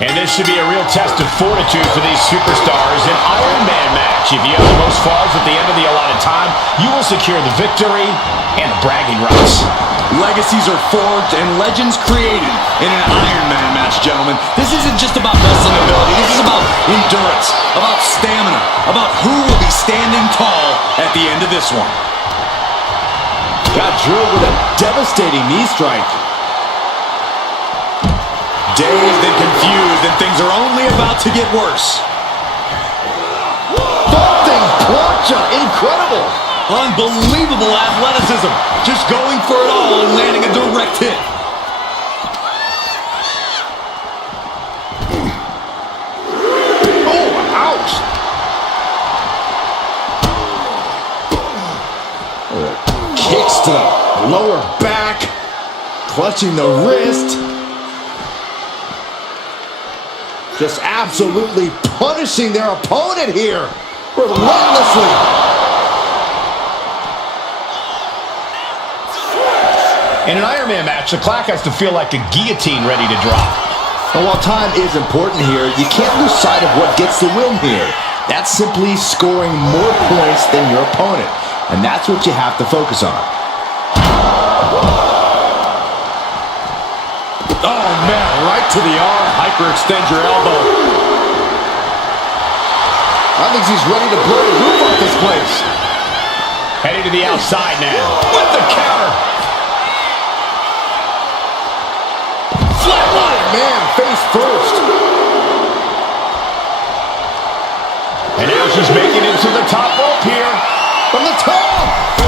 And this should be a real test of fortitude for these superstars. An Iron Man match. If you have the most falls at the end of the allotted time, you will secure the victory and the bragging rights. Legacies are forged and legends created in an Iron Man match, gentlemen. This isn't just about wrestling ability. This is about endurance, about stamina, about who will be standing tall at the end of this one. Got drilled with a devastating knee strike. Dazed and confused, and things are only about to get worse. Vaulting plancha, incredible. Unbelievable athleticism. Just going for it all and landing a direct hit. Oh, ouch. Kicks to the lower back. Clutching the wrist. Just absolutely punishing their opponent here. Relentlessly. In an Iron Man match, the clock has to feel like a guillotine ready to drop. And while time is important here, you can't lose sight of what gets the win here. That's simply scoring more points than your opponent. And that's what you have to focus on. Oh, man, right to the arm. Hyperextend your elbow. I think he's ready to blow the roof off this place. Heading to the outside now. With the counter. Flatline. Man, face first. And now she's making it to the top rope here. From the top.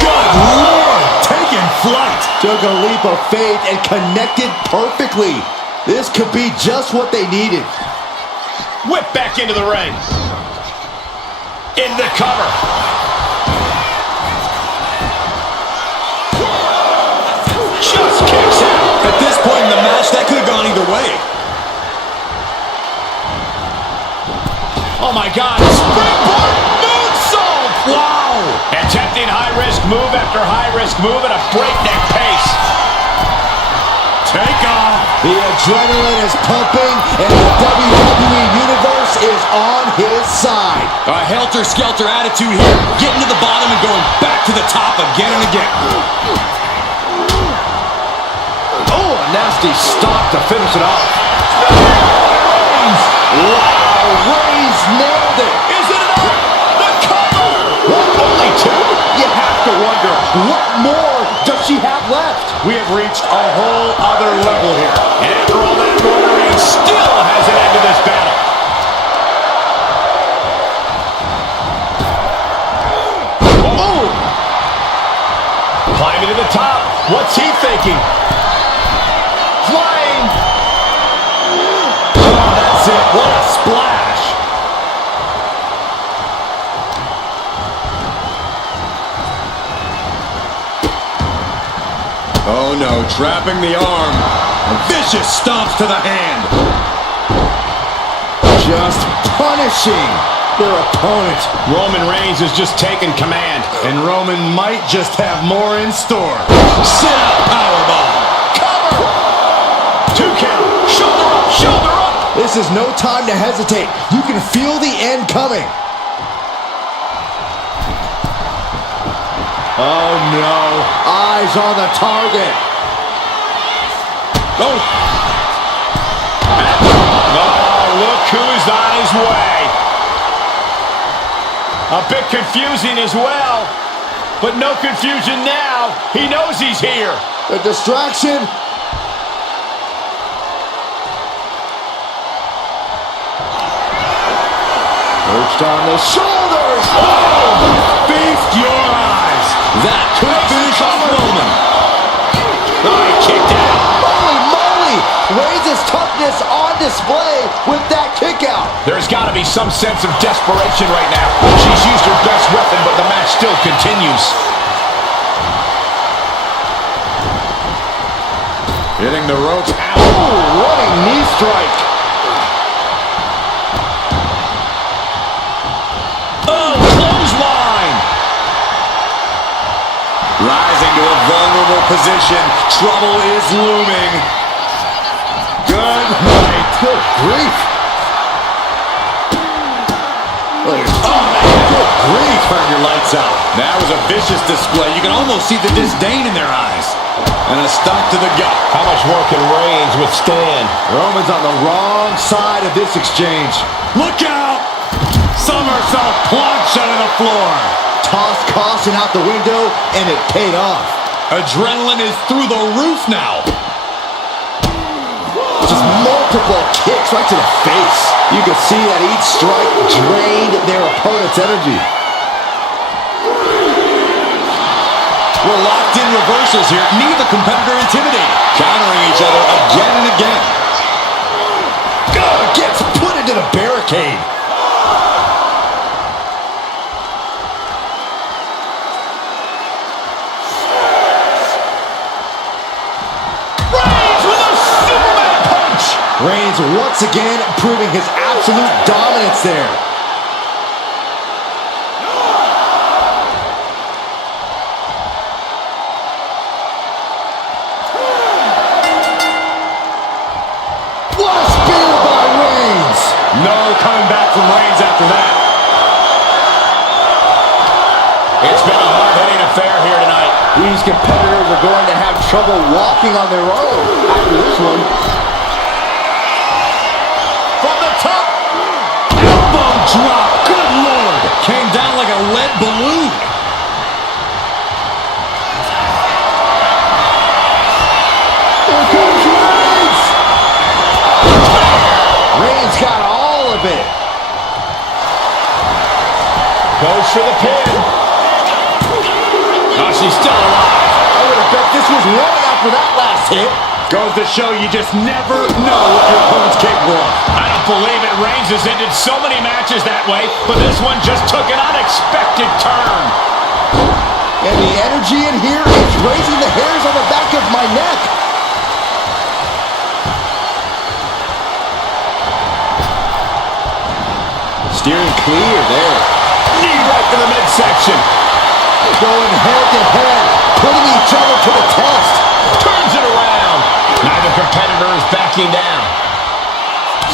Good Lord. Taking flight. Took a leap of faith and connected perfectly. This could be just what they needed. Whip back into the ring. In the cover. Just kicks out. At this point in the match, that could have gone either way. Oh my God. Springboard moonsault. Wow. Attempting high-risk move after high-risk move at a breakneck pace. Take off. The adrenaline is pumping, and the WWE Universe is on his side. A helter-skelter attitude here, getting to the bottom and going back to the top again and again. Oh, a nasty stop to finish it off. Wow, Reigns nailed it. Is it enough? The cover. What? Only two? You have to wonder, what more does she have left? We have reached a whole other level here. And after all that, Roman Reigns still has an end to this battle. Oh! Climbing to the top. What's he thinking? Flying. Oh, that's it. What a splash. Oh no, trapping the arm. Vicious stomps to the hand. Just punishing their opponent. Roman Reigns has just taken command. And Roman might just have more in store. Sit up, powerbomb. Cover. 2 count. Shoulder up, shoulder up. This is no time to hesitate. You can feel the end coming. Oh no. Eyes on the target. Oh, look who's on his way. A bit confusing as well, but no confusion now. He knows he's here. The distraction. Perched on the shoulders. Oh, feast your eyes. That could finish off Roman. Oh, he kicked out. Holy moly! Reigns' toughness on display with that kick out. There's got to be some sense of desperation right now. She's used her best weapon, but the match still continues. Hitting the ropes. Oh, running knee strike. Oh, clothesline. Rising to a vulnerable position. Trouble is looming. Good night. Good grief. Look, oh, man, good grief. Turn your lights out. That was a vicious display. You can almost see the disdain in their eyes. And a stomp to the gut. How much more can Reigns withstand? Roman's on the wrong side of this exchange. Look out! Somersault plunge onto the floor. Tossed caution out the window, and it paid off. Adrenaline is through the roof now. Just multiple kicks right to the face. You can see that each strike drained their opponent's energy. We're locked in reversals here. Neither competitor intimidated. Countering each other again and again. Gets put into the barricade. Reigns with a Superman punch. Reigns once again proving his absolute dominance there. No coming back from Reigns after that. It's been a hard-hitting affair here tonight. These competitors are going to have trouble walking on their own after this one. From the top. Elbow drop. Good Lord. Came down like a lead balloon. Here comes Reigns. Reigns got all of it. Goes for the pin. Oh, she's still alive. I would have bet this was one after that last hit. Goes to show you just never know what your opponent's capable of. I don't believe it. Reigns has ended so many matches that way, but this one just took an unexpected turn. And the energy in here is raising the hairs on the back of my neck. Steering clear there. Knee right to the midsection. Going head to head, putting each other to the test. Turns it around. Neither competitor is backing down.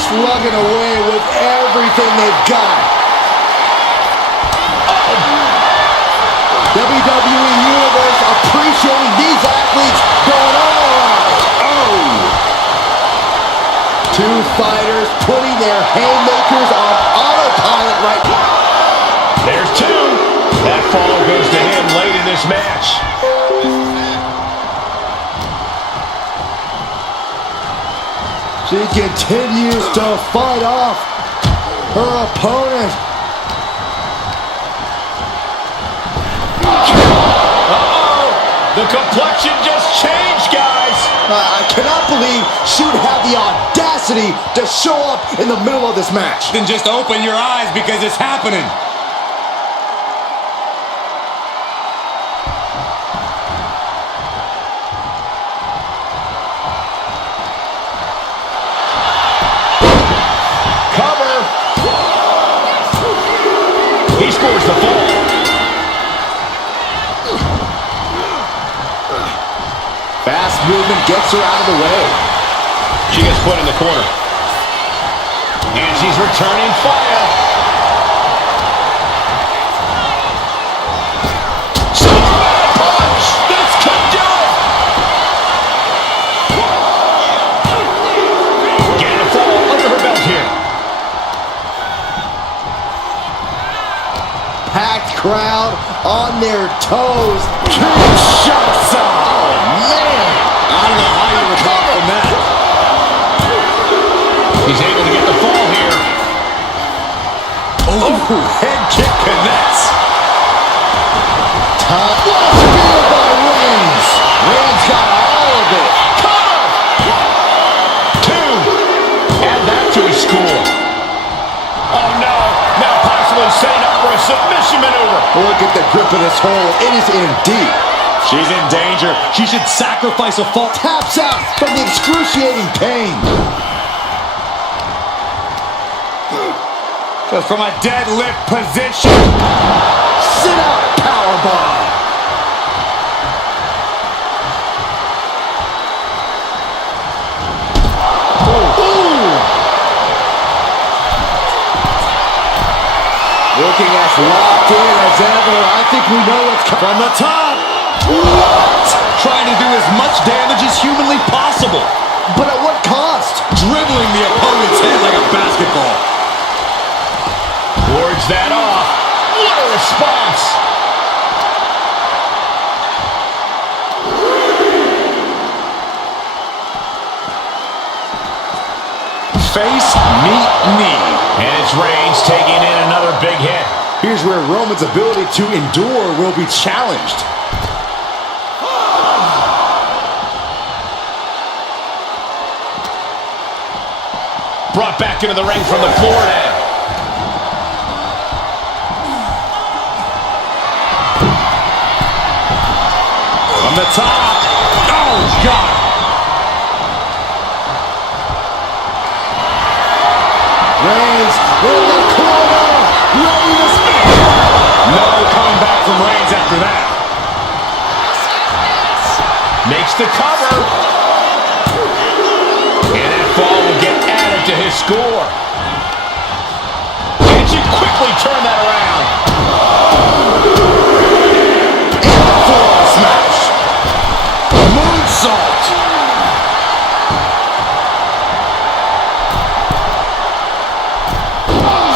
Slugging away with everything they've got. WWE Universe appreciating these athletes going all out. Oh! Two fighters putting their haymakers on autopilot right now. There's two. That fall goes to him late in this match. She continues to fight off her opponent. Uh-oh. The complexion just changed, guys. I cannot believe she would have the audacity to show up in the middle of this match. Then just open your eyes because it's happening. He scores the fall. Fast movement gets her out of the way. She gets put in the corner. And she's returning fire. Superman punch! This could do it! Getting a fall under her belt here. Packed crowd on their toes. Kinshasa! Oh, man! I don't know how you recover from that. He's able to get the fall here. Oh, head kick connects. What a spear by Reigns! Reigns got all of it. Cover! Two. Add that to his score. Oh, no. Now possibly setting up for a submission maneuver. Look at the grip of this hole. It is in deep. She's in danger. She should sacrifice a fall. Taps out from the excruciating pain. Just from a deadlift position. Sit out powerbomb. Ooh. Looking as locked in as ever. I think we know what's coming. From the top. What? Trying to do as much damage as humanly possible. But at what cost? Dribbling the opponent's head like a basketball. Wards that off. What a response. Face, meet, knee. And it's Reigns taking in another big hit. Here's where Roman's ability to endure will be challenged. Brought back into the ring from the floor now. From the top. Oh, God. Reigns in the corner. Ready to spin. No coming back from Reigns after that. Makes the cover. And that fall will get added to his score. Can she quickly turn that around? And the floor smash. Moonsault.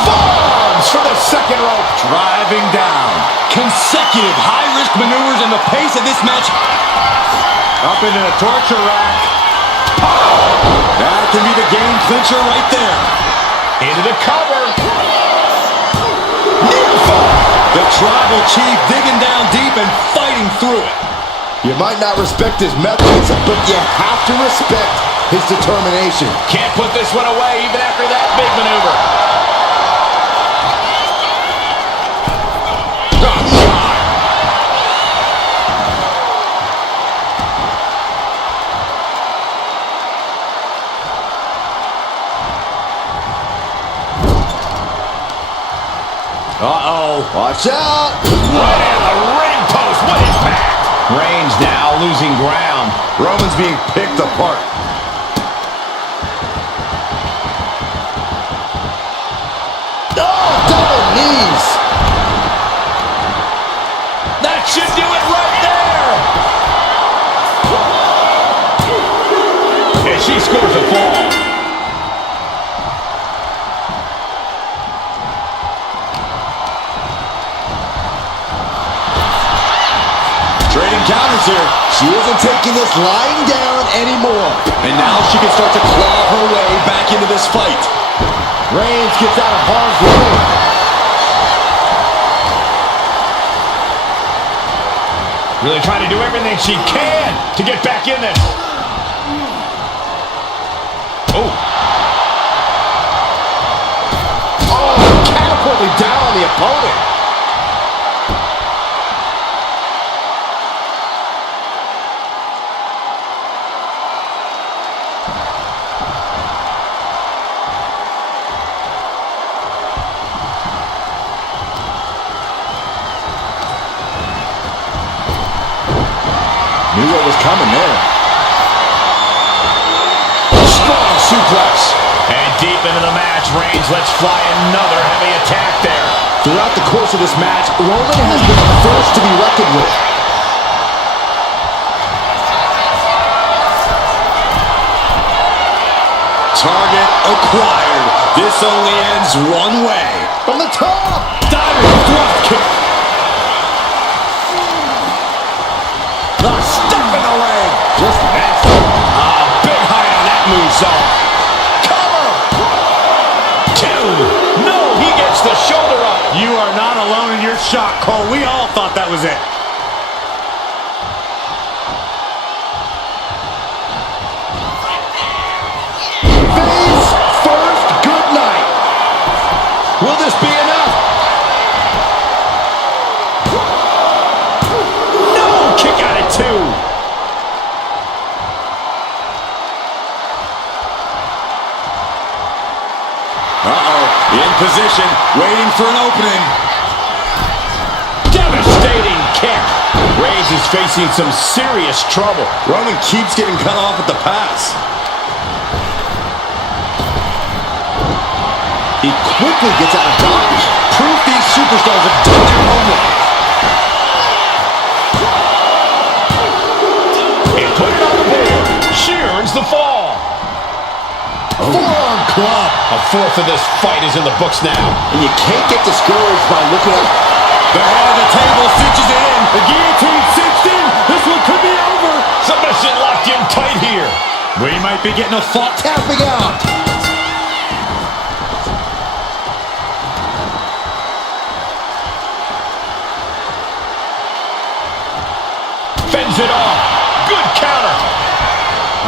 Forearms for the second rope. Driving down. Consecutive high-risk maneuvers, and the pace of this match up into the torture rack. That can be the game clincher right there. Into the cover. The tribal chief digging down deep and fighting through it. You might not respect his methods, but you have to respect his determination. Can't put this one away even after that big maneuver. Uh-oh. Watch out! Right in the ring post. What impact? Reigns now losing ground. Roman's being picked apart. Oh, double knees! That should do it right there. And she scores a fall. Trading counters here. She isn't taking this lying down anymore. And now she can start to claw her way back into this fight. Reigns gets out of harm's way. Really trying to do everything she can to get back in this. Oh. Oh, catapulting down on the opponent. Knew what was coming there. Strong suplex. And deep into the match, Reigns lets fly another heavy attack there. Throughout the course of this match, Roman has been the first to be reckoned with. Target acquired. This only ends one way. From the top! Diving thrust kick. Stuck in the leg. Just nasty. Big height on that moonsault. Cover. Two. No, he gets the shoulder up. You are not alone in your shock, Cole. We all thought that was it. Face first, good night. Will this be enough? No, kick out at two. In position, waiting for an opening. Devastating kick. Reigns is facing some serious trouble. Roman keeps getting cut off at the pass. He quickly gets out of dodge. Proof these superstars have done their homework. And put it on the board. She earns the fall. Forearm club. A fourth of this fight is in the books now. And you can't get discouraged by looking at The head of the table cinches it in. The guillotine cinched in. This one could be over. Submission locked in tight here. We might be getting a fall. tapping out. Fends it off. Good counter.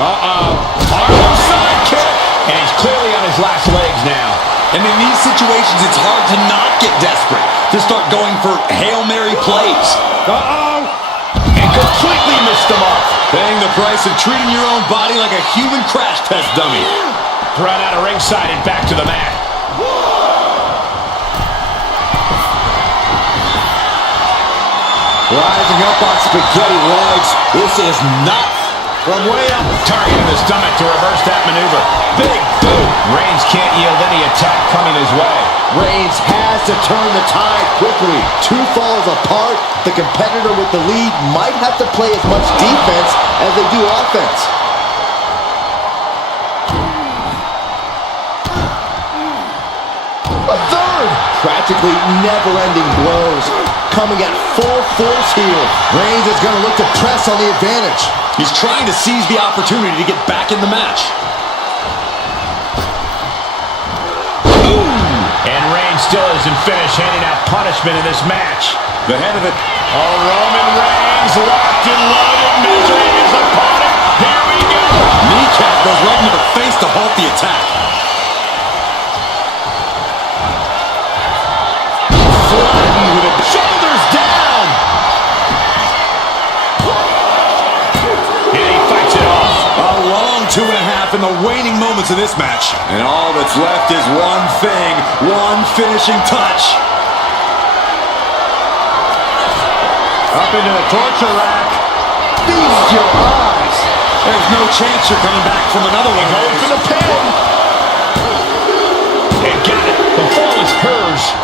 Arm side kick. And he's clearly on his last legs now. And in these situations, it's hard to not get desperate, to start going for Hail Mary plays. And completely missed him off. Paying the price of treating your own body like a human crash test dummy. Thrown out of ringside and back to the mat. Rising up on spaghetti legs. This is not From way up, targeting the stomach to reverse that maneuver. Big boot. Reigns can't yield any attack coming his way. Reigns has to turn the tide quickly. Two falls apart. The competitor with the lead might have to play as much defense as they do offense. A third. Practically never-ending blows. Coming at full force here. Reigns is going to look to press on the advantage. He's trying to seize the opportunity to get back in the match. And Reigns still isn't finished handing out punishment in this match. The head of it. Oh, Roman Reigns locked and loaded, measuring his opponent. Here we go. Kneecap goes right into the face to halt the attack. Flattened with it. Shoulders down. And he fights it off. A long 2.5 in the waning moments of this match. And all that's left is one thing, one finishing touch. Up into the torture rack. Feast your eyes. There's no chance you're coming back from another one. Going for the pin. And got it. The fall is hers.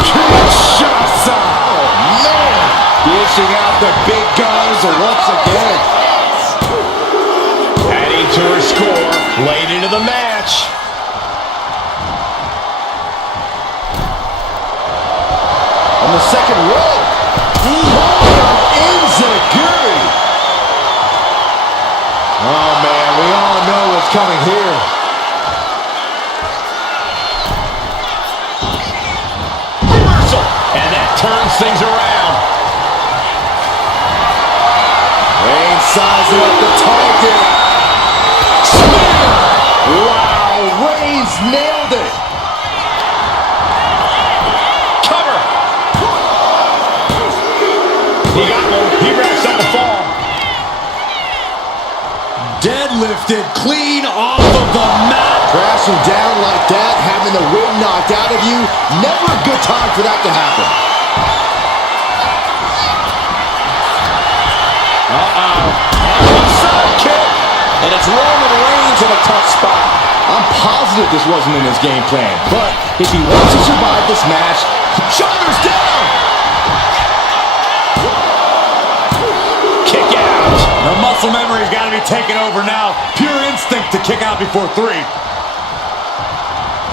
Kinshasa. Oh, man. Dishing out the big guns once again. Adding to her score. Late into the match. On the second rope. Enziguri. Oh, man, we all know what's coming here. Reversal. And that turns things around. Reigns sizing up the target. Spear. Wow, Reigns nailed it. Cover. He got one. He wraps up the fall. Deadlifted clean off of the mat. Crashing down like that, having the wind knocked out of you, never a good time for that to happen. Side kick. And it's Roman Reigns in a tough spot. I'm positive this wasn't in his game plan, but if he wants to survive this match, shoulders down. Kick out. The muscle memory's got to be taken over now. Pure instinct to kick out before 3.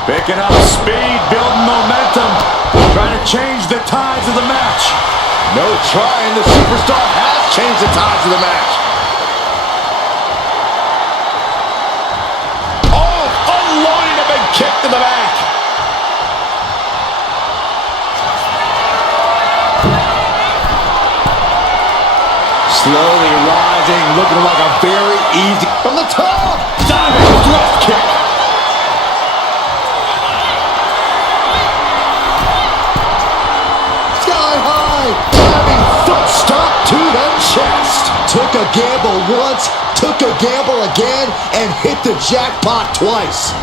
Picking up speed, building momentum. Trying to change the tides of the match. No trying, the superstar has changed the tides of the match. Oh, unloading a big kick to the back. Slowly rising, looking like a very easy from the top. Diving thrust kick. Sky high, diving foot stomp to the chest. Took a gamble once, took a gamble again, and hit the jackpot twice.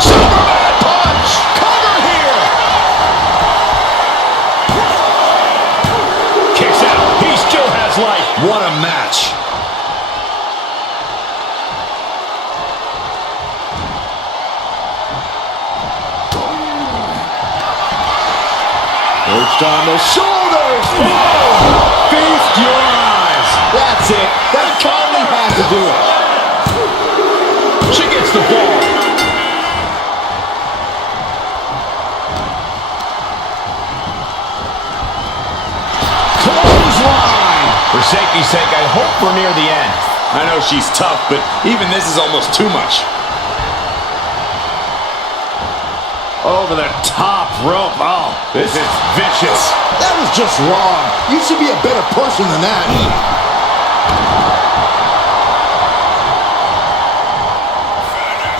Superman punch. Cover here. Kicks out. He still has life. What a match. on the shoulders. Feast your eyes. That's it. That finally has to do it. She gets the ball. Clothesline. For safety's sake, I hope we're near the end. I know she's tough, but even this is almost too much. Over the top rope. Oh, this is vicious. That was just wrong. You should be a better person than that.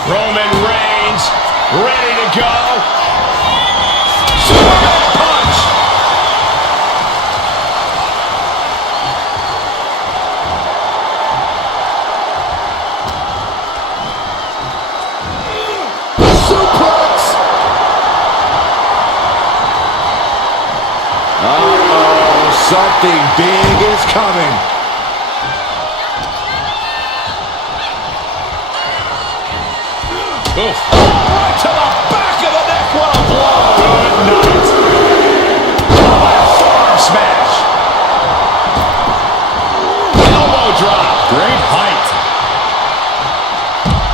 Roman Reigns, ready to go. Superman punch. Suplex. Uh-oh, something big is coming. Oof. Right to the back of the neck. What a blow. Good night. Forearm smash. Elbow drop. Great height.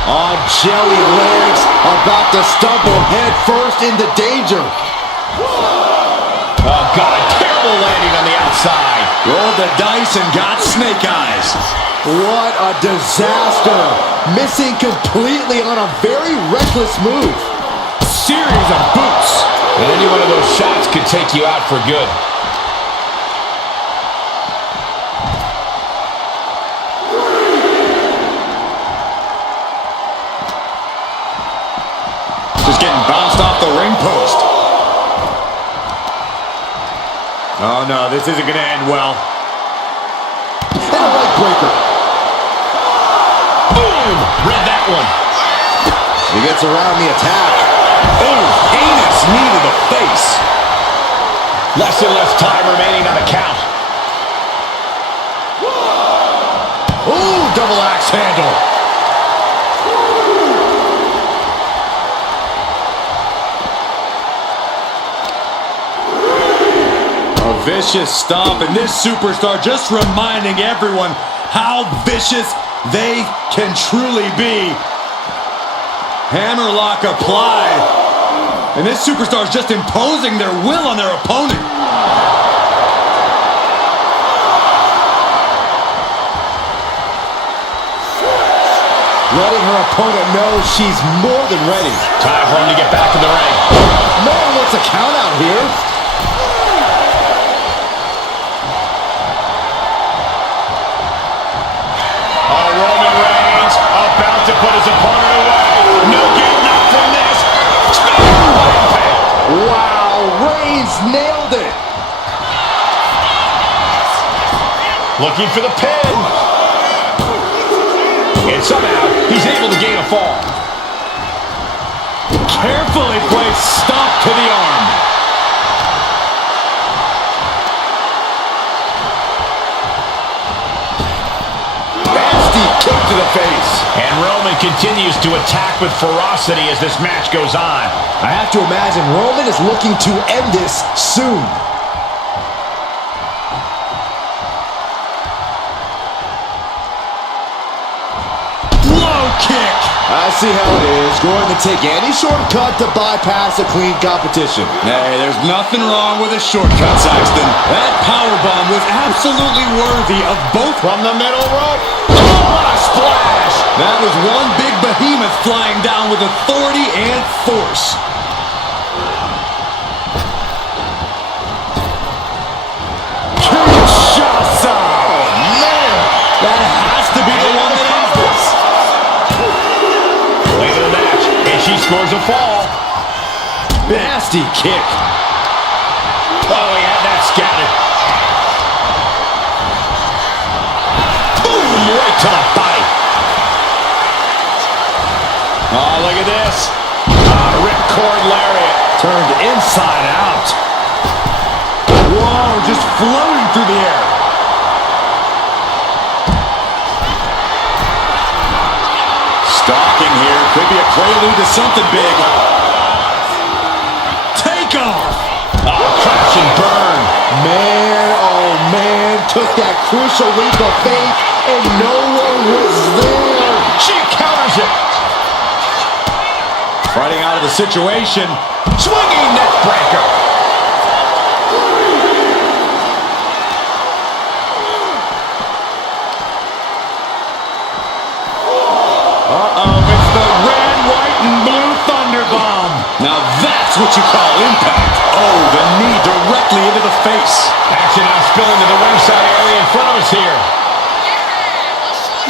On jelly legs, about to stumble head first into danger. Oh, God, a terrible landing on the outside. Rolled the dice and got snake eyes. What a disaster. Missing completely on a very reckless move. Series of boots. And any one of those shots could take you out for good. Just getting bounced off the ring post. Oh, no, this isn't going to end well. And a leg breaker. Boom! Read that one. He gets around the attack. Oh, heinous knee to the face. Less and less time remaining on the count. Ooh, double axe handle. A vicious stomp, and this superstar just reminding everyone how vicious they can truly be. Hammerlock applied. And this superstar is just imposing their will on their opponent. Letting her opponent know she's more than ready. Time for him to get back in the ring. No one wants a count out here. Oh, Roman Reigns about to put his opponent away. No getting up from this. Wow, Reigns nailed it. Looking for the pin. And somehow, he's able to gain a fall. Carefully placed stomp to the arm. Nasty kick to the face. And Roman continues to attack with ferocity as this match goes on. I have to imagine Roman is looking to end this soon. Low kick. I see how it is. Going to take any shortcut to bypass a clean competition. Hey, there's nothing wrong with a shortcut, Saxton. That powerbomb was absolutely worthy of both. From the middle rope. Oh, what a splash. That was one big behemoth flying down with authority and force. Kinshasa! Oh, man. That has to be the one that ends this. Late in the match, and she scores a fall. Nasty kick. Oh, he had that scouted. Boom, right to the body. Oh, look at this. Ripcord lariat. Turned inside out. Whoa, just floating through the air. Stalking here. Could be a prelude to something big. Take off. Oh, crash and burn. Man, oh man, took that crucial leap of faith, and no one was there. She counters it. Fighting out of the situation. Swinging neck breaker. It's the red, white, and blue Thunderbomb. Now that's what you call impact. Oh, the knee directly into the face. Action now spilling to the ringside area in front of us here.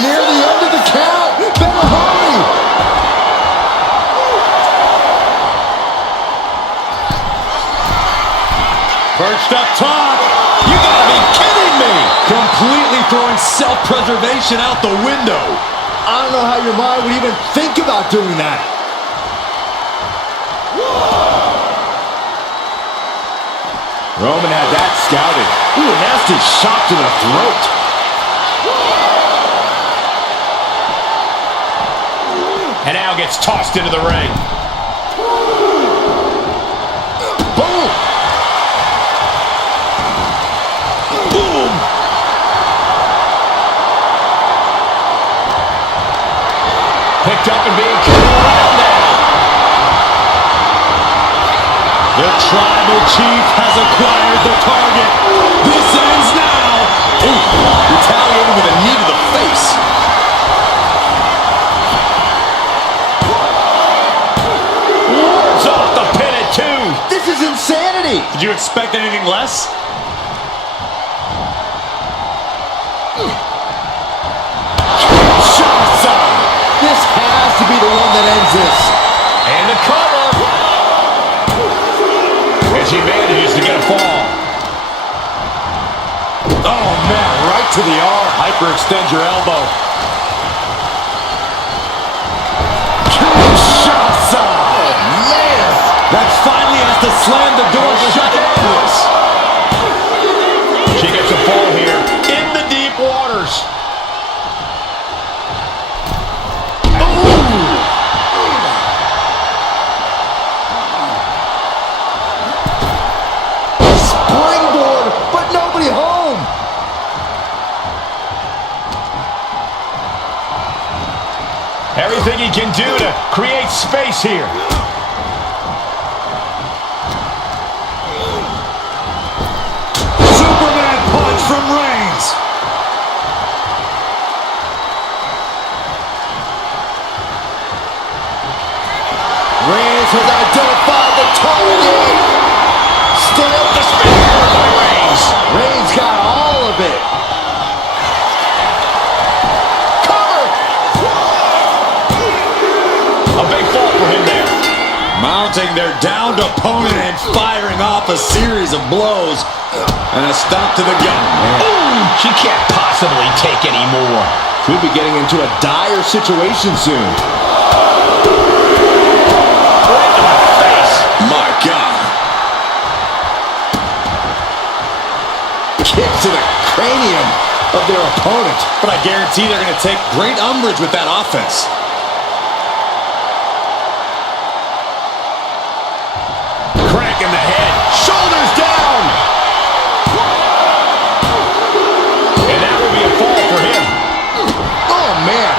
Near the end of the count. Better hurry. Perched up top. You gotta be kidding me. Completely throwing self-preservation out the window. I don't know how your mind would even think about doing that. Roman had that scouted. Ooh, a nasty shot to the throat. And now gets tossed into the ring. Boom. Boom. Picked up and being carried around now. The tribal chief has acquired the target. This ends now. Ooh, retaliating with a knee to the face. Wards off the pin at 2. This is insanity. Did you expect anything less? This has to be the one that ends this. And the cover. As he manages to get a fall. Oh, man, right to the arm. Hyperextend your elbow. Kinshasa! Oh, man. That finally has to slam the door shut into this. She gets a fall here in the deep waters. Springboard, but nobody home. Everything he can do to create space here. Superman punch from Reigns. Reigns has identified the target. Still The spear by Reigns. Reigns got all of it. Cover. A big fall for him there. Mounting their downed opponent and firing off a series of blows. And a stop to the gun. Ooh, she can't possibly take any more. Could be getting into a dire situation soon. Right to the face. My God. Kick to the cranium of their opponent. But I guarantee they're going to take great umbrage with that offense. Crank in the head. Shoulders down. And that will be a fall for him. Oh, man.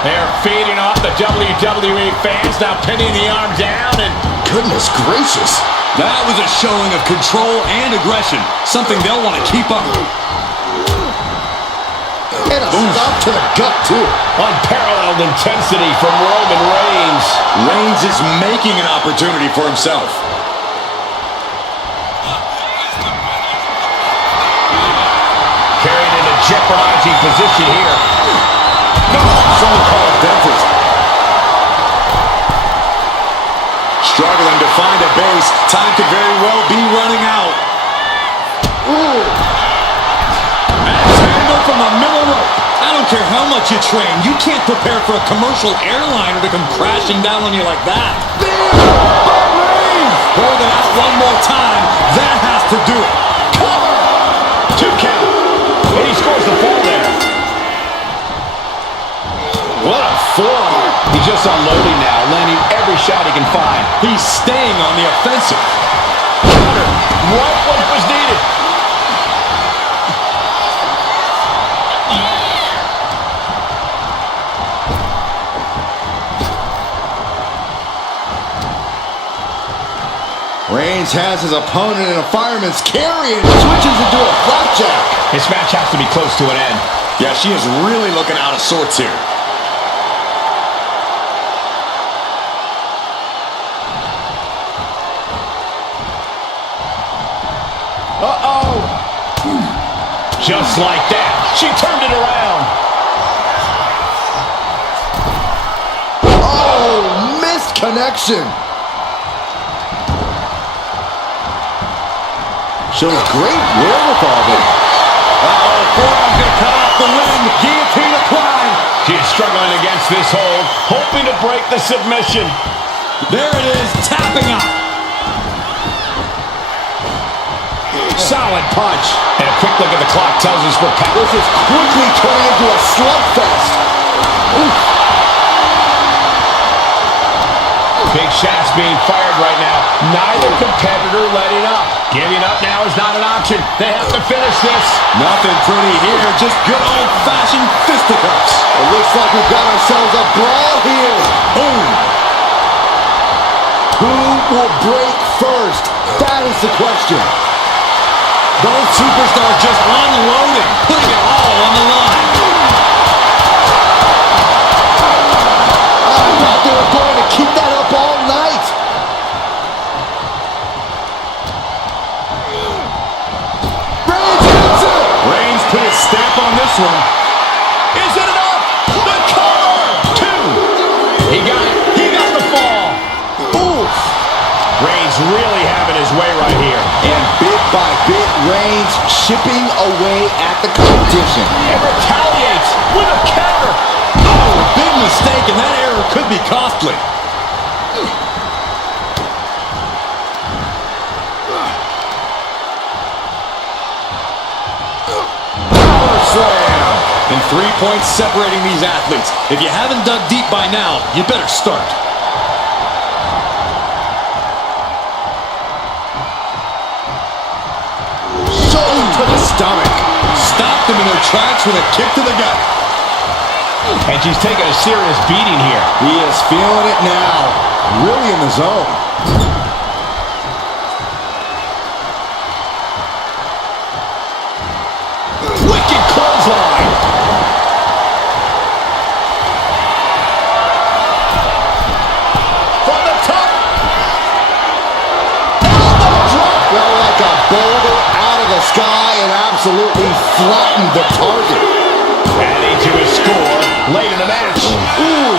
They're feeding off the WWE fans, now pinning the arm down, and Goodness gracious. That was a showing of control and aggression, something they'll want to keep up. And a stop to the gut, too. unparalleled intensity from Roman Reigns. Reigns is making an opportunity for himself. Carried into jeopardizing position here. So-called dentist. Struggling to find a base. Time could very well be running out. Ooh. Handle from the middle rope. I don't care how much you train. You can't prepare for a commercial airliner to come crashing down on you like that. Holding out one more time. That has to do it. Cover. 2 count. And he scores the fall there. What a forearm. He's just unloading now, landing every shot he can find. He's staying on the offensive. Counter. Right when it was needed. Reigns has his opponent in a fireman's carry and switches into a flapjack. This match has to be close to an end. Yeah, she is really looking out of sorts here. Uh-oh. Just like that, she turned it around. Oh, missed connection. Shows great wherewithal there. Uh-oh, forearm's going to cut off the wind. Guillotine applied. She is struggling against this hold, hoping to break the submission. There it is, tapping out. Solid punch. And a quick look at the clock tells us we're past. This is quickly turning into a slugfest. Oof. Big shots being fired right now. Neither competitor letting up. Giving up now is not an option. They have to finish this. Nothing pretty here, just good old-fashioned fisticuffs. It looks like we've got ourselves a brawl here. Boom. Who will break first? That is the question. Both superstars just unloading, putting it all on the line. I thought they were going to keep that up all night. Reigns hits it. Reigns put his stamp on this one. Is it enough? The cover! 2. He got it. He got the fall. Oof. Reigns really having his way right here. And bit by bit, Reigns chipping away at the competition. And retaliates with a counter. Oh, big mistake, and that error could be costly. Power slam. And 3 points separating these athletes. If you haven't dug deep by now, you better start. Shoulder to the stomach. Stopped them in their tracks with a kick to the gut. And she's taking a serious beating here. He is feeling it now. Really in the zone. Wicked clothesline. From the top. Elbow drop. Fell like a boulder out of the sky and absolutely flattened the target. Adding to his score late in the match. Ooh.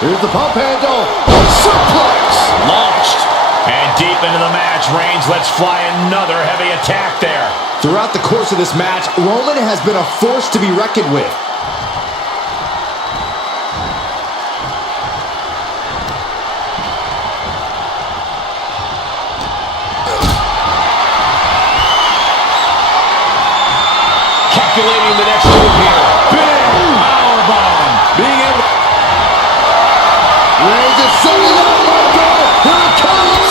Here's the pump handle. Suplex. Launched. And deep into the match, Reigns lets fly another heavy attack there. Throughout the course of this match, Roman has been a force to be reckoned with. Calculating the next move here. Big powerbomb. Being able to... Reigns is setting up. Here it comes.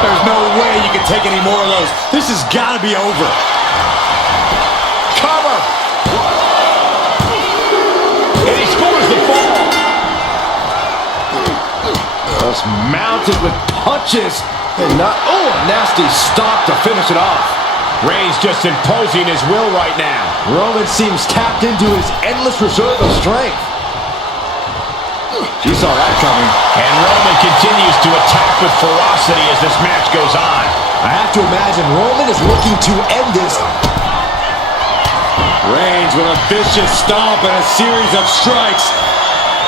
There's no way you can take any more of those. This has got to be over. Cover. And he scores the fall. Just mounted with punches. And not, oh, a nasty stop to finish it off. Reigns just imposing his will right now. Roman seems tapped into his endless reserve of strength. She saw that coming. And Roman continues to attack with ferocity as this match goes on. I have to imagine Roman is looking to end this. Reigns with a vicious stomp and a series of strikes.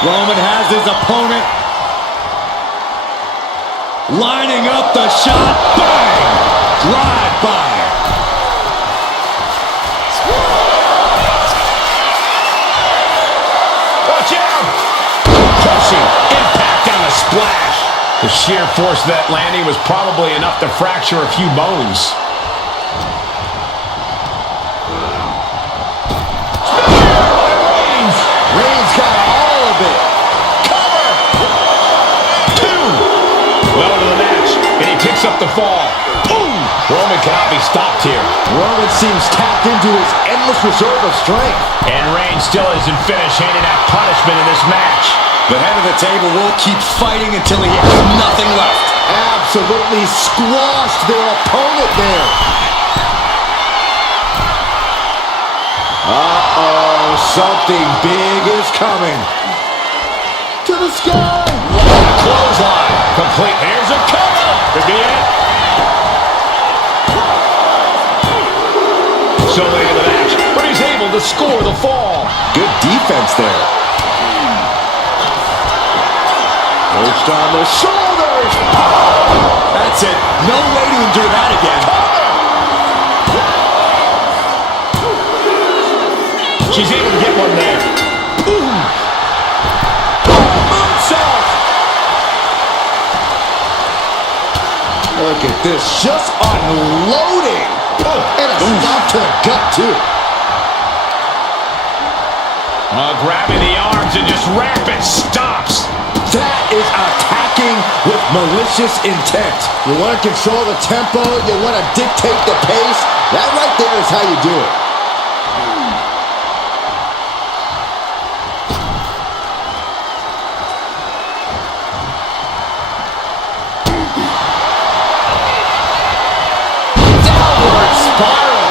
Roman has his opponent lining up the shot. Bang! Drive by. Watch out! Crushing impact on the splash. The sheer force of that landing was probably enough to fracture a few bones. Reigns got all of it. Cover! Well into the match, and he picks up the fall. Boom! Roman cannot be stopped here. Roman seems tapped into his endless reserve of strength. And Reigns still isn't finished handing out punishment in this match. The head of the table will keep fighting until he has nothing left. Absolutely squashed their opponent there. Uh-oh, something big is coming. To the sky. Clothesline. Complete. Here's a cover. Could be it. So late in the match, but he's able to score the fall. Good defense there. Perched on the shoulders. That's it. No way to endure that again. She's able to get one there. Ooh. Moonsault. Look at this. Just unloading. And a stop to the gut, too. Grabbing the arms and just rapid stops. That is attacking with malicious intent. You want to control the tempo. You want to dictate the pace. That right there is how you do it. Downward spiral.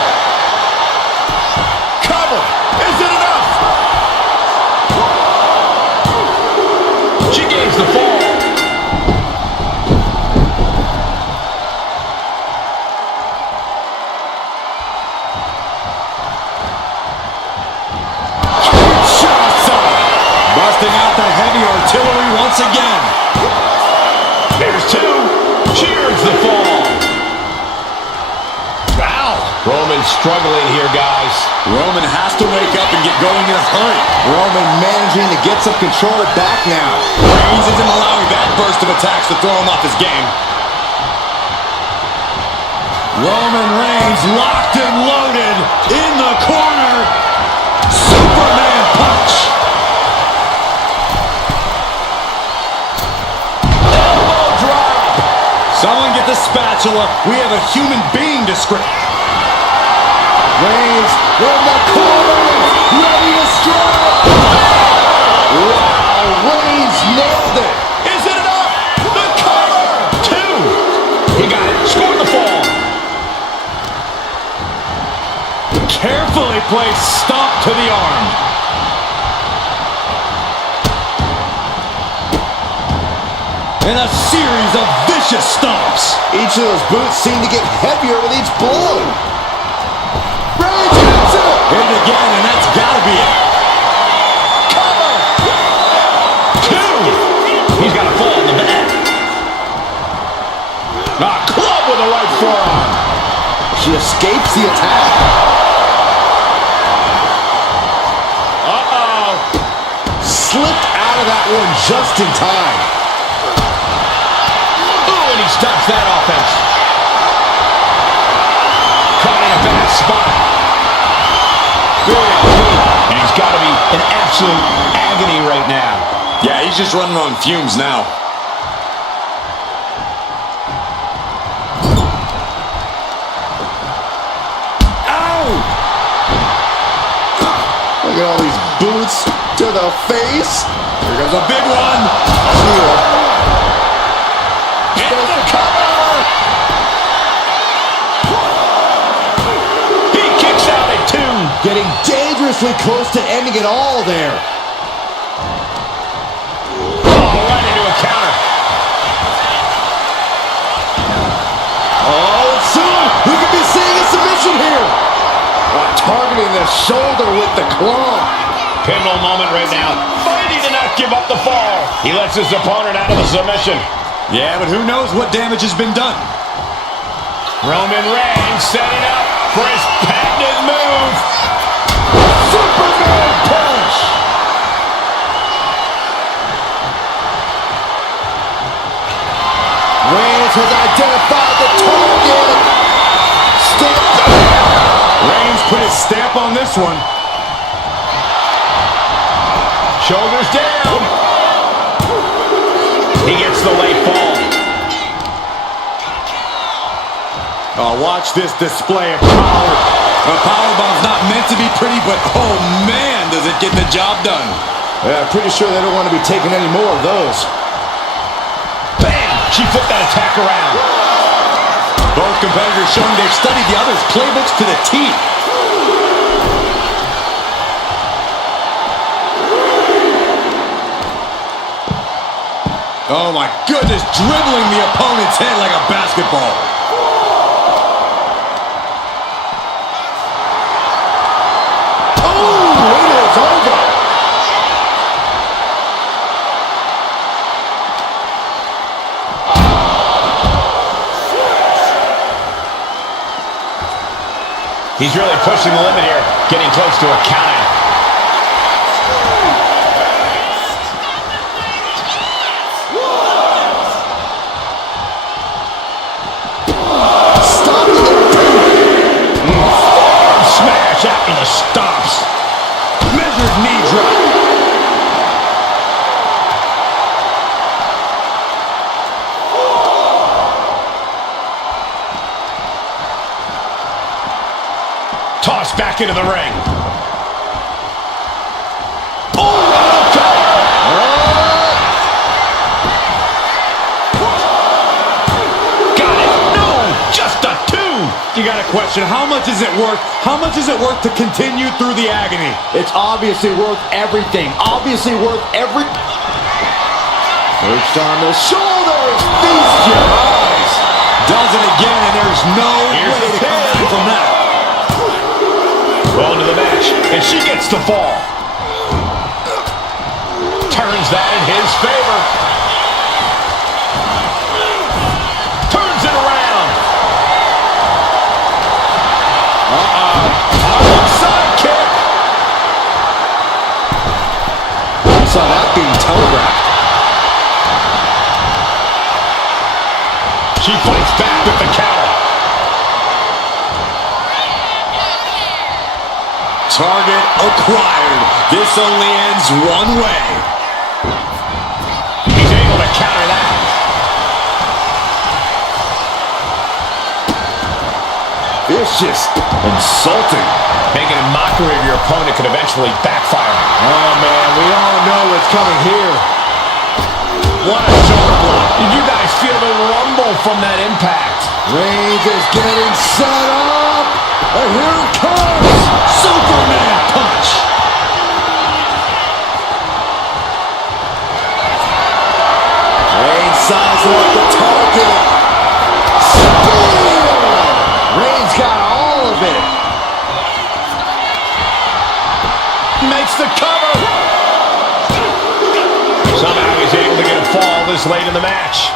Cover. Is it enough? She gains the fall. Busting out the heavy artillery once again. There's two. Cheers the fall. Wow. Roman's struggling here, guys. Roman has to wake up and get going in a hurry. Roman managing to get some control back now. Reigns isn't allowing that burst of attacks to throw him off his game. Roman Reigns locked and loaded in the corner. Superman punch. Elbow drop. Someone get the spatula. We have a human being to script. Reigns in the corner. Ready to strike. Wow, Reigns nailed it. Is it enough? The cover. Two. He got it. Scored the fall. Carefully placed stomp to the arm. And a series of vicious stomps. Each of those boots seem to get heavier with each blow. Reigns hits it. Hit it again, and that's gotta be it. Cover. Two. He's got a fall in the back. A club with a right forearm. She escapes the attack. Slipped out of that one just in time. Oh, and he stops that offense. Caught in a bad spot. And he's got to be in absolute agony right now. Yeah, he's just running on fumes now. Ow! Look at all these boots to the face. Here comes a big one. And the cover! He kicks out at two. Getting dangerously close to ending it all there. Oh, right into a counter. Oh, soon we could be seeing a submission here. Targeting the shoulder with the claw. Pivotal moment right now. Fighting to not give up the fall. He lets his opponent out of the submission. Yeah, but who knows what damage has been done. Roman Reigns setting up for his patented move. Superman punch. Reigns has identified the target. Reigns put his stamp on this one. Shoulders down. He gets the late fall. Oh, watch this display of power. A powerbomb's not meant to be pretty, but oh man, does it get the job done. Yeah, I'm pretty sure they don't want to be taking any more of those. Bam! She flipped that attack around. Both competitors showing they've studied the other's playbooks to the T. Oh my goodness, dribbling the opponent's head like a basketball. Oh, it is over. He's really pushing the limit here, getting close to a count-out. Smash out in the stomps. Measured knee drop. Tossed back into the ring. Got it. No, just a two. You got a question, how much is it worth? How much is it worth to continue through the agony? It's obviously worth everything. Obviously worth every... Perched on the shoulders. Feast your eyes. Does it again, and there's no way to come back from that. Well into the match, and she gets the fall. Turns that in his favor. Turns it around. Side kick. Saw that being telegraphed. She fights back with the counter. Target acquired. This only ends one way. He's able to counter that. Vicious. Insulting. Making a mockery of your opponent could eventually backfire. Oh, man, we all know what's coming here. What a shoulder block. Did you guys feel the rumble from that impact? Reigns is getting set up. And here it comes. Superman punch. Reigns sizing up the target. Spear. Reigns got all of it. Makes the cover. Somehow he's able to get a fall this late in the match.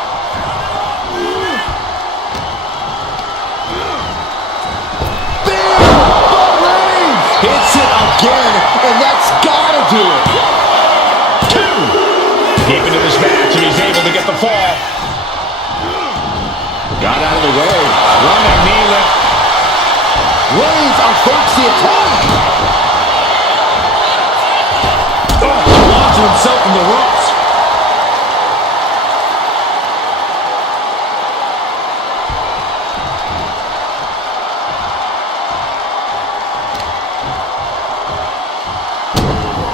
Hits it again, and that's gotta do it. Two. Deep into this match, and he's able to get the fall. Got out of the way. Running knee lift. Reigns averts the attack. Launching himself in the ropes.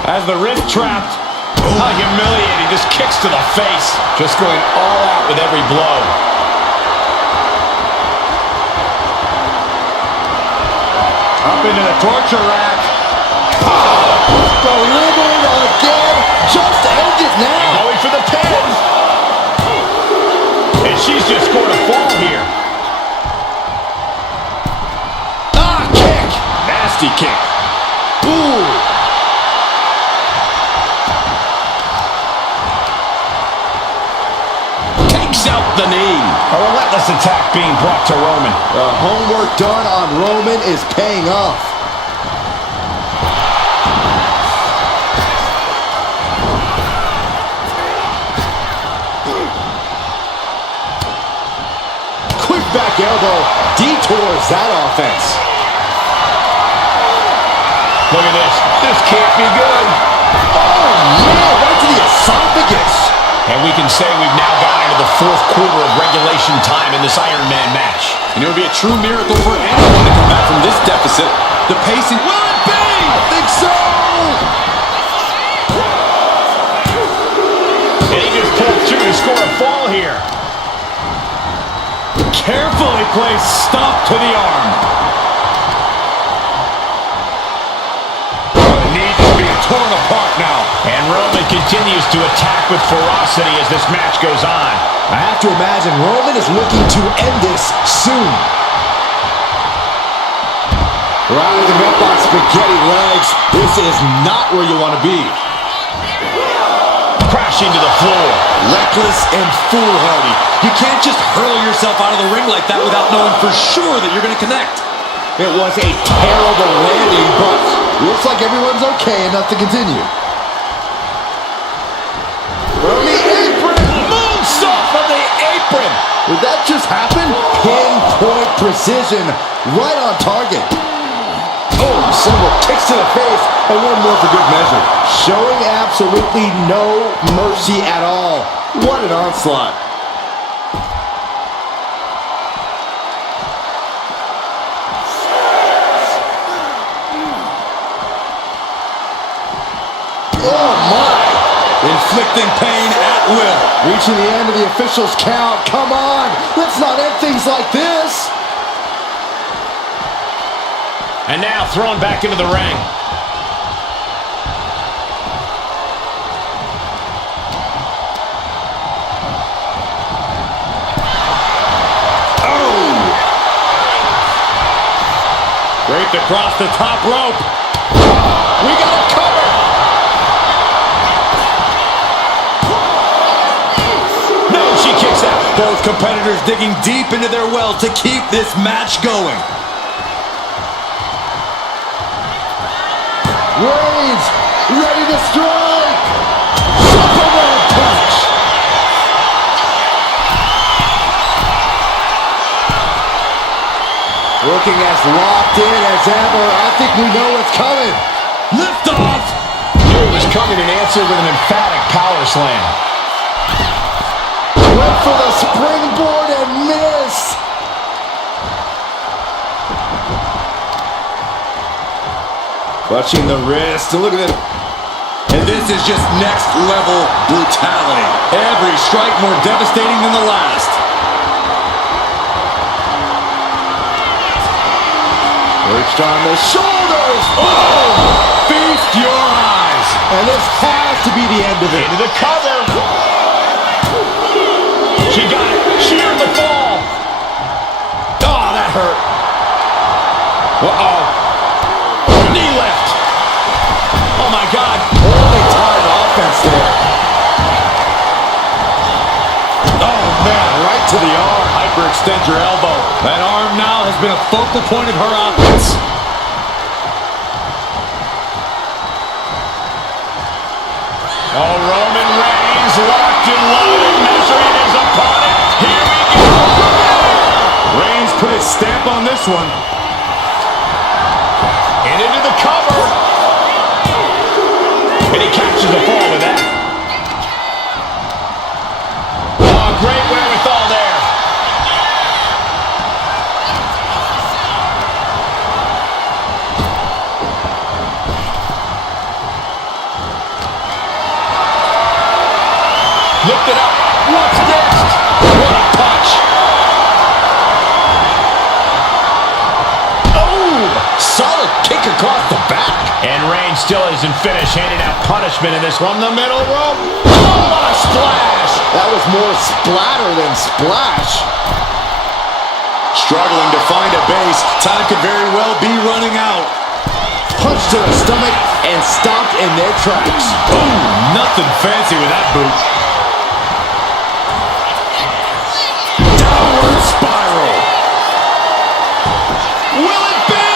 As the wrist trapped. How humiliating. Just kicks to the face. Just going all out with every blow. Up into the torture rack. Delivered again. Just end it now. Going for the pin. And she's just scored a fall here. Kick. Nasty kick. Ooh. Out the knee. A relentless attack being brought to Roman. The homework done on Roman is paying off. Quick back elbow detours that offense. Look at this. This can't be good. Oh, yeah, right to the esophagus. And we can say we've now gotten into the fourth quarter of regulation time in this Iron Man match. And it would be a true miracle for anyone to come back from this deficit. The pacing, will it be? I think so! And he just pulled through to score a fall here. Carefully placed stomp to the arm. The knee is being torn apart now. And Roman continues to attack with ferocity as this match goes on. I have to imagine Roman is looking to end this soon. Rising up on spaghetti legs. This is not where you want to be. Crashing to the floor. Reckless and foolhardy. You can't just hurl yourself out of the ring like that without knowing for sure that you're going to connect. It was a terrible landing, but looks like everyone's okay enough to continue. From the apron! Moonsault from the apron! Did that just happen? Pinpoint precision, right on target. Oh, several kicks to the face, and one more for good measure. Showing absolutely no mercy at all. What an onslaught. Oh, my. Inflicting pain at will. Reaching the end of the official's count. Come on, let's not end things like this. And now thrown back into the ring. Oh! Draped across the top rope. We got it covered. No, she kicks out. Both competitors digging deep into their well to keep this match going. Reigns, ready to strike. Superman punch. Looking as locked in as ever. I think we know what's coming. Lift off. Knew it was coming and answered with an emphatic power slam. Went for the springboard and missed. Clutching the wrist. Look at it. And this is just next level brutality. Every strike more devastating than the last. Perched on the shoulders. Oh! Feast your eyes. And this has to be the end of it. Into the cover. She got it. Sheared the fall. Oh, that hurt. Uh-oh. Knee lift. Oh, my God. Only time offense there. Oh, man, right to the arm. Hyperextend your elbow. That arm now has been a focal point of her offense. Oh, Roman Reigns locked and loaded, measuring his opponent. Here we go. Reigns put his stamp on this one. And into the cover. And he captures the fall with that. Oh, great wherewithal there. Lift it up. What's next? What a punch. Oh, solid kick across the back. And Reigns still isn't finished, handing out punishment in this one. The middle rope. Oh, what a splash. That was more splatter than splash. Struggling to find a base. Time could very well be running out. Punch to the stomach and stopped in their tracks. Ooh, nothing fancy with that boot. Downward spiral. Will it be?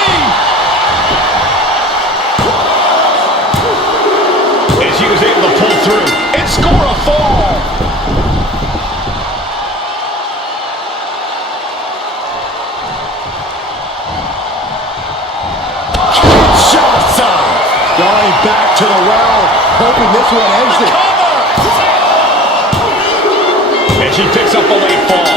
And she was able to pull through and score a fall. Going back to the well, hoping this one ends it. And she picks up a late fall.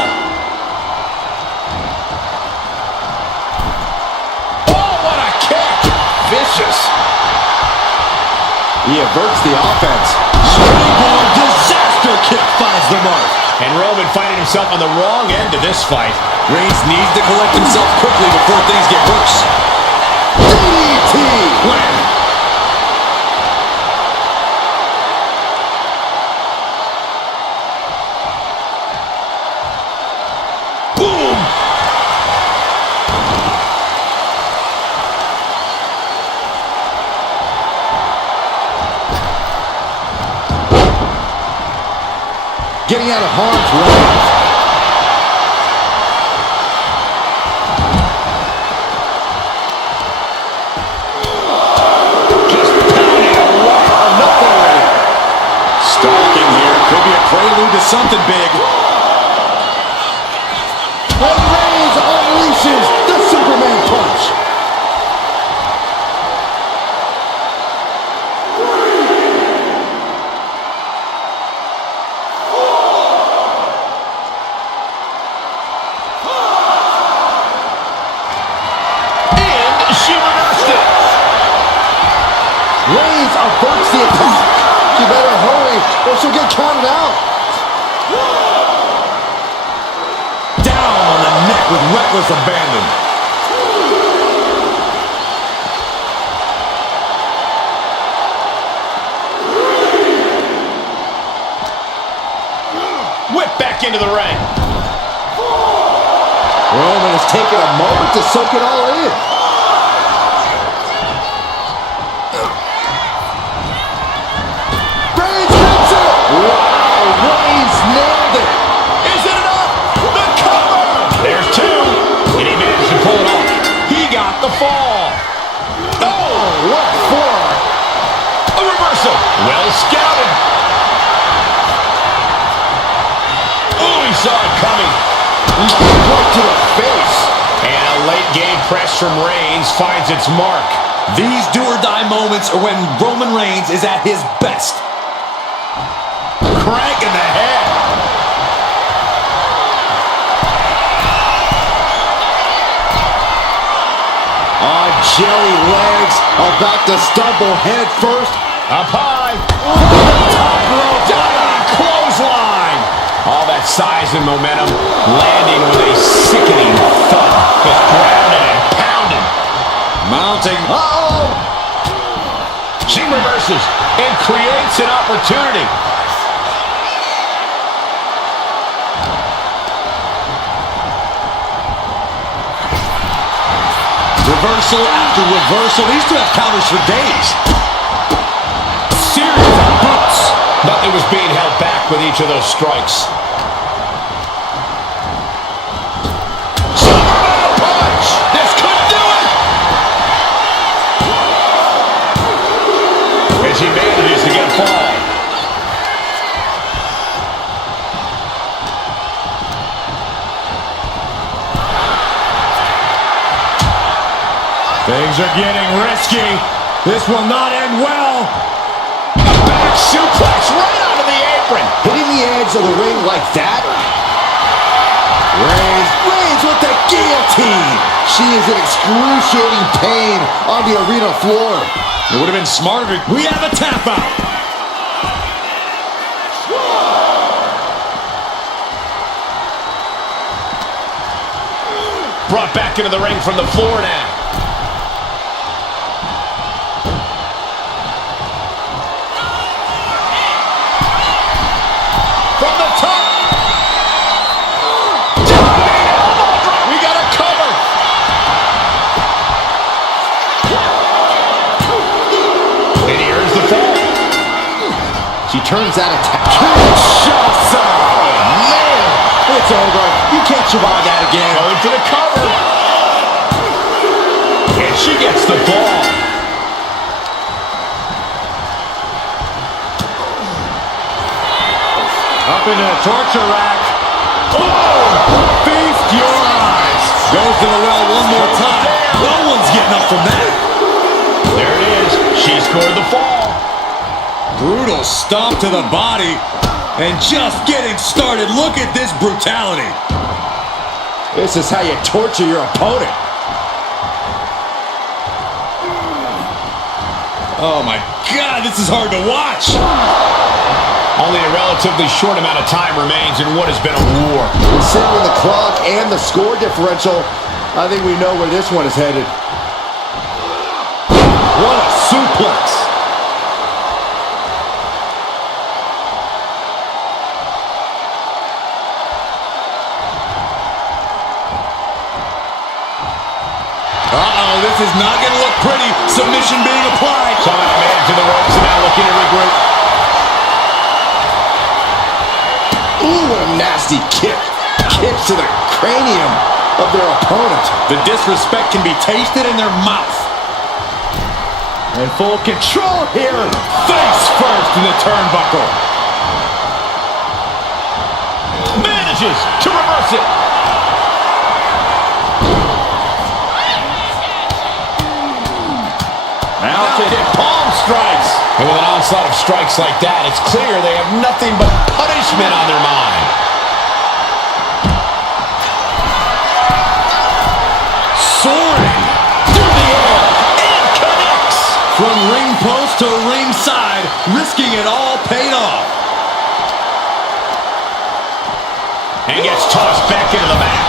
He averts the offense. Springboard disaster kick finds the mark. And Roman finding himself on the wrong end of this fight. Reigns needs to collect himself quickly before things get worse. DDT! Wham! Boom! Getting out of harm's way. Stalking here. Could be a prelude to something big. And Reigns unleashes the Superman punch. And she reversed it. Reigns averts the attack. You better hurry or she'll get counted out. Down on the neck with reckless abandon. Whip back into the ring. Roman has taken a moment to soak it all in. Reigns hits it! Wow, Reigns nailed it! Is it enough? The cover! There's two. And he managed to pull it off. He got the fall. Oh, what for? A reversal. Well scouted. Oh, he saw it coming. Right to the face. And a late game press from Reigns finds its mark. These do-or-die moments are when Roman Reigns is at his best. Crank in the head. On jelly legs, about to stumble head first. Up high. Top rope. Diving clothesline. All that size and momentum landing with a sickening thud. Just grounded and pounded. Mounting. Uh-oh! She reverses and creates an opportunity. Reversal after reversal. These two have counters for days. Series of boots. Nothing was being held back with each of those strikes. Superman punch. This could do it. As he manages to get a fall. Things are getting risky. This will not end well. A back suplex right onto the apron. Hitting the edge of the ring like that. Reigns with the guillotine. She is in excruciating pain on the arena floor. It would have been smarter. We have a tap out. Brought back into the ring from the floor now. From the top. Diving elbow drop. We got a cover. And here's the fall. She turns that attack. Kinshasa. Man, it's over. You can't survive that again. Going to the cover. And she gets the ball. Up into the torture rack. Oh! Feast your eyes. Goes to the well one more time. No one's getting up from that. There it is. She scored the fall. Brutal stomp to the body. And just getting started. Look at this brutality. This is how you torture your opponent. Oh my God, this is hard to watch. Only a relatively short amount of time remains in what has been a war. Considering the clock and the score differential, I think we know where this one is headed. What a suplex. Uh-oh, this is not going to look pretty. Submission being applied. Somehow made it to the ropes and now looking to regroup. Ooh, what a nasty kick. Kick to the cranium of their opponent. The disrespect can be tasted in their mouth. In full control here. Face first in the turnbuckle. Manages to reverse it. Mounted palm strikes. And with an onslaught of strikes like that, it's clear they have nothing but punishment on their mind. Soaring through the air. And connects. From ring post to ringside, risking it all paid off. And gets tossed back into the mat.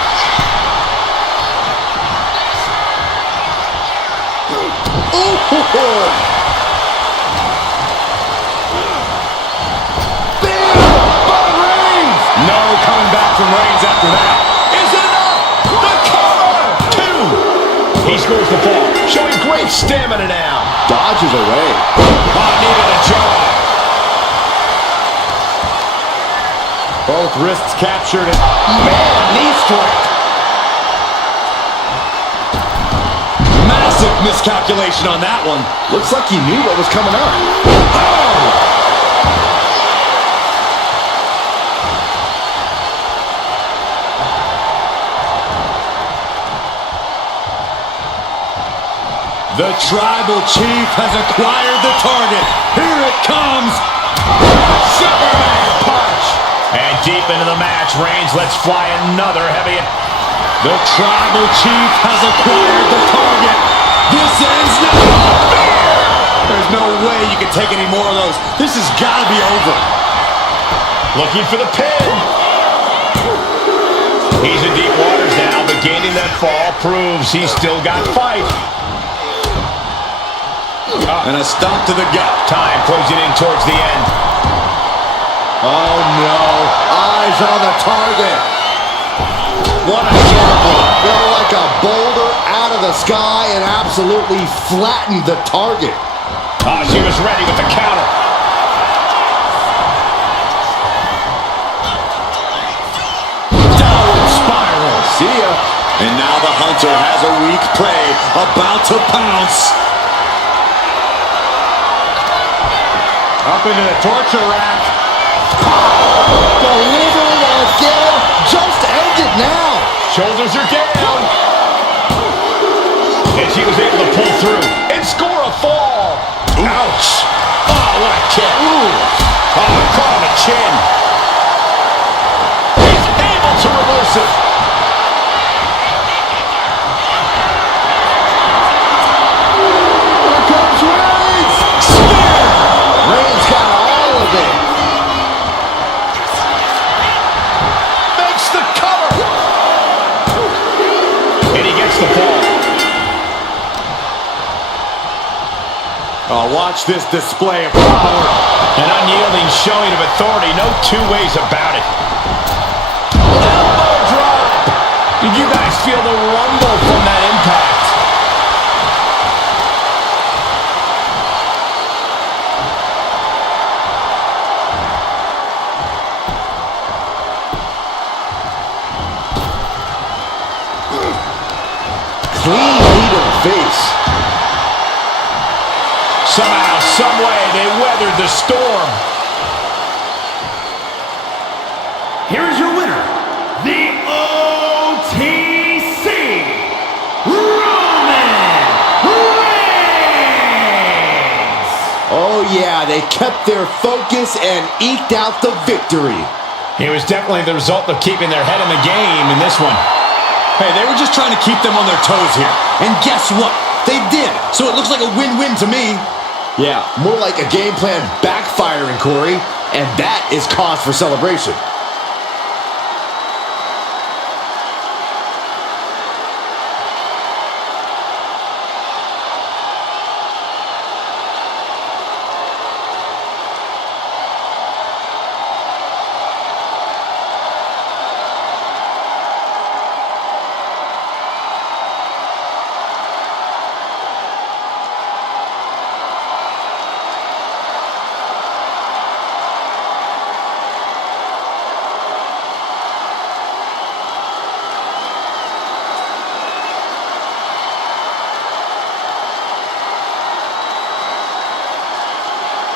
No coming back from Reigns after that. Is it enough? The cover! 2. He scores the fall, showing great stamina now. Dodges away. Oh, needed a job. Both wrists captured. Man, knee strike. Massive miscalculation on that one. Looks like he knew what was coming up. Oh! The Tribal Chief has acquired the target. Here it comes. Superman punch. And deep into the match, Reigns lets fly another heavy. The Tribal Chief has acquired the target. This ends now. There's no way you can take any more of those. This has got to be over. Looking for the pin. He's in deep waters now, but gaining that fall proves he's still got fight. And a stomp to the gut. Time closing in towards the end. Oh no, eyes on the target. What a shoulder. Fell like a boulder out of the sky and absolutely flattened the target. Oh, she was ready with the counter. Downward spiral. See ya. And now the hunter has a weak prey about to pounce. Up into the torture rack. Delivering again. Just end it now. Shoulders are down. And she was able to pull through and score a fall. Ouch. Oh, what a kick. Oh, caught on the chin. He's able to reverse it. Here comes Reigns. Spear. Reigns got all of it. Makes the cover. And he gets the fall. Oh, watch this display of power. An unyielding showing of authority. No two ways about it. Elbow drop. Did you guys feel the rumble from that impact? Clean knee to the face. Somehow, some way, they weathered the storm. Here is your winner, the OTC, Roman Reigns! Oh yeah, they kept their focus and eked out the victory. It was definitely the result of keeping their head in the game in this one. Hey, they were just trying to keep them on their toes here. And guess what? They did. So it looks like a win-win to me. Yeah, more like a game plan backfiring, Corey, and that is cause for celebration.